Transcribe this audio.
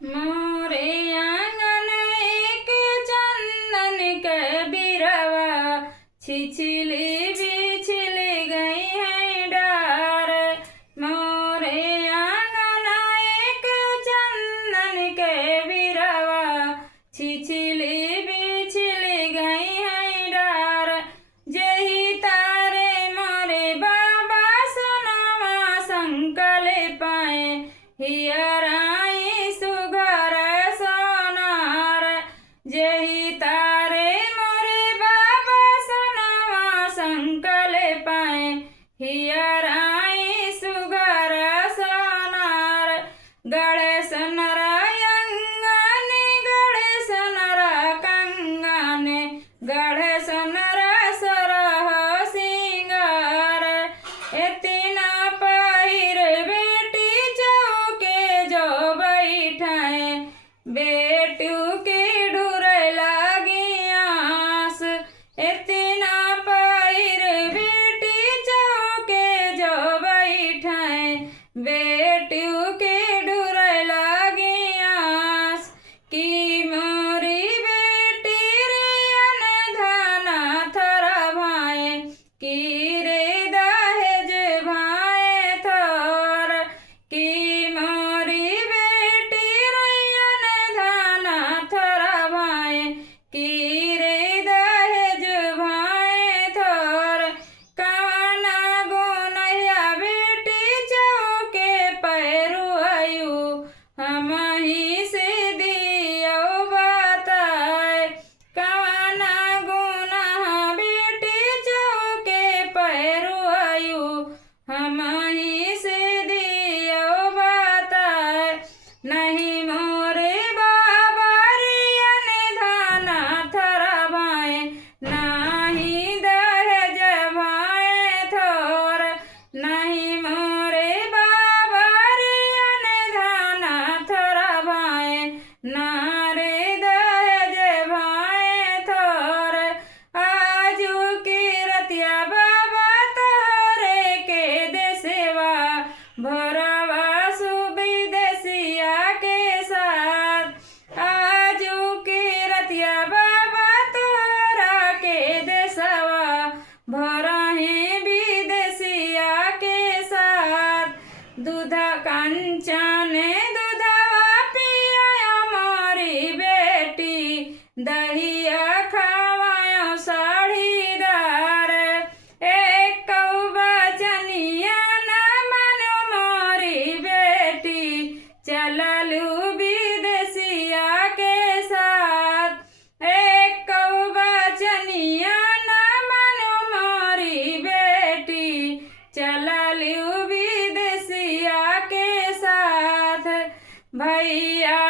मोरे आंगन एक चंदन के बिरवा, छिछली बिछल गई है डार। मोरे आंगन एक चंदन के बिरवा, छिछली बिछल गई है डार। जही तारे मोरे बाबा सोनावा, संकल पाए हियराई सुघर सोनार। जही तारे मोरे बाबा सोनावा, संकल पाए हियराई सुघर सोनार। गणेश नरायंगन गणेश नरा कंगन, गणेश नरा सरह सिंगार। एतना पहिर बेटी चौके जो बैठाए, बेटू के डूर लागी आस। एतना पहिर बेटी चौके जो बैठाए, बेटू के डूर लागी आस। की मोरी बेटी रे अनधना थोरा भाए, की रे दहेज भाए थोर। की मोरी बेटी रे अनधना थोरा भाए, की रे दहेज भाए थोर। काना गोनैया बेटी चौके पैरू आयु, हम ही से दियो बताए। काना गुना बेटी चौके पैरू आयु, हम ही से दियो बताए। नहीं मोरे बाबा रे अनधना थोरा भाए, नाही दहेज भाए थोर। नहीं मोरे बाबा रे अनधना थोरा भाए, ना रे दहेज भाए थोर। आजू की रतिया बाबा तोहरे के देसेवा, भोरवा सुविदेशिया के साथ। आजू की रतिया बाबा तोहरा के देसवा, भोरही विदेशिया के साथ। दूध कंचन दूधवा पिया मोरी बेटी, दहिया खवायो साड़ीदार। एक बचनिया न मानो मोरी बेटी, चललू विदेशिया के साथ। एक बचनिया न मानो मोरी बेटी, चललू विदेशिया के साथ। भैया